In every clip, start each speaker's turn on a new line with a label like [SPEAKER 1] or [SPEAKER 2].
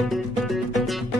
[SPEAKER 1] Thank you.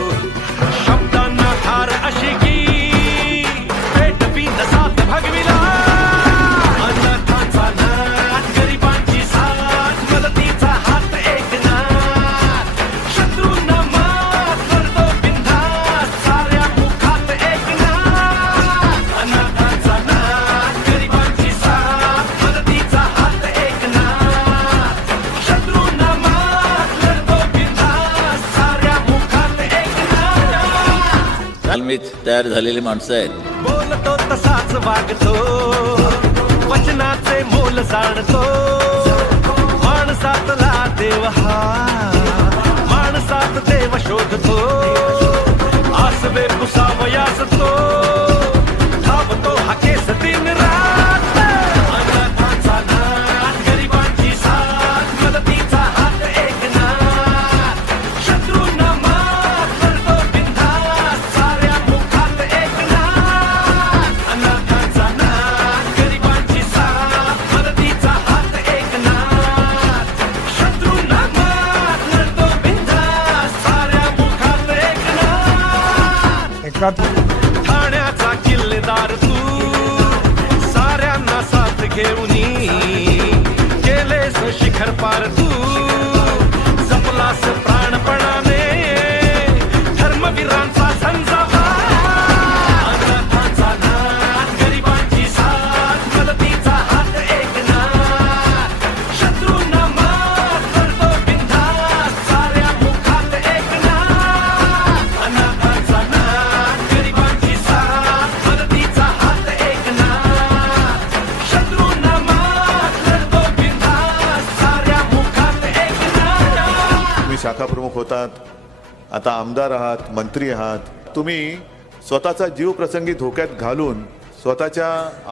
[SPEAKER 2] तालमीत तयार झालेली माणसं आहेत.
[SPEAKER 1] बोलतो तसाच वागतो. वचनाचे मोल जाणतो. माणसातला देव हा. माणसात देव शोधतो. आसवे पुसावयास
[SPEAKER 3] नमस्कार
[SPEAKER 1] ठाण्याचा किल्लेदार तू साऱ्यांना साथ घेऊन केलेस शिखर पार तू
[SPEAKER 4] शाखाप्रमुख प्रमुख होतात. आता आमदार आहात मंत्री आहात. तुम्ही स्वतःचा जीव प्रसंगी धोक्यात घालून स्वतःच्या